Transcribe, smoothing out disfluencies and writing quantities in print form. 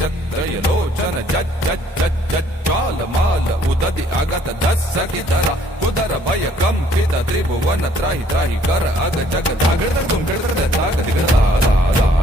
जत्रयलोचन ज्ज्ज्ज्ज्ज्ज्वाल माल उदति अगत दस्सकितरा कुदर भय कंपित त्रिभुवन त्राहि त्राहि कर अग जग धागड़ तुम गड़ ताग दिगड़ा